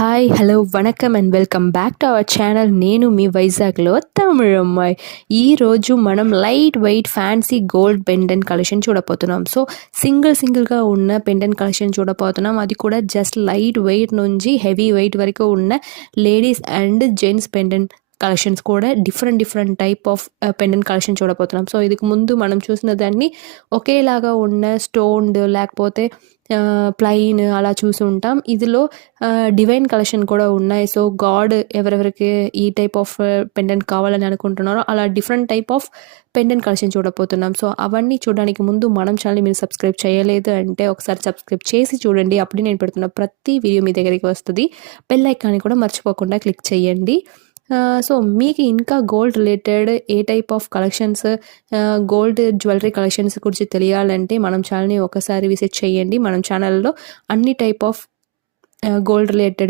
Hi hello వణకం and welcome back to our channel. నేను మీ వైజాగ్లో తమిళమ్మాయి. ఈరోజు మనం light weight fancy gold pendant collection చూడబోతున్నాం. సో సింగిల్గా ఉన్న పెండెంట్ కలెక్షన్ చూడబోతున్నాం. అది కూడా జస్ట్ లైట్ వెయిట్ నుంచి హెవీ వెయిట్ వరకు ఉన్న ladies and gents pendant collections కూడా different type of pendant collection చూడబోతున్నాం. సో ఇదికి ముందు మనం చూసిన దాన్ని ఒకేలాగా ఉన్న స్టోన్డ్ లేకపోతే ప్లెయిన్ అలా చూసి ఉంటాం. ఇందులో డివైన్ కలెక్షన్ కూడా ఉన్నాయి. సో గాడ్ ఎవరెవరికి ఈ టైప్ ఆఫ్ పెండెంట్ కావాలని అనుకుంటున్నారో అలా different type of pendant collection చూడబోతున్నాం. సో అవన్నీ చూడడానికి ముందు మనం ఛానల్ మీరు సబ్స్క్రైబ్ చేయలేదు అంటే ఒకసారి సబ్స్క్రైబ్ చేసి చూడండి. అప్పుడు నేను పెడుతున్న ప్రతి వీడియో మీ దగ్గరికి వస్తుంది. బెల్ ఐకాన్ని కూడా మర్చిపోకుండా క్లిక్ చేయండి. సో మీకు ఇంకా gold related A type of collections, gold jewellery collections గురించి తెలియాలంటే మనం ఛానల్ని ఒకసారి విజిట్ చేయండి. మనం ఛానల్లో అన్ని టైప్ ఆఫ్ గోల్డ్ రిలేటెడ్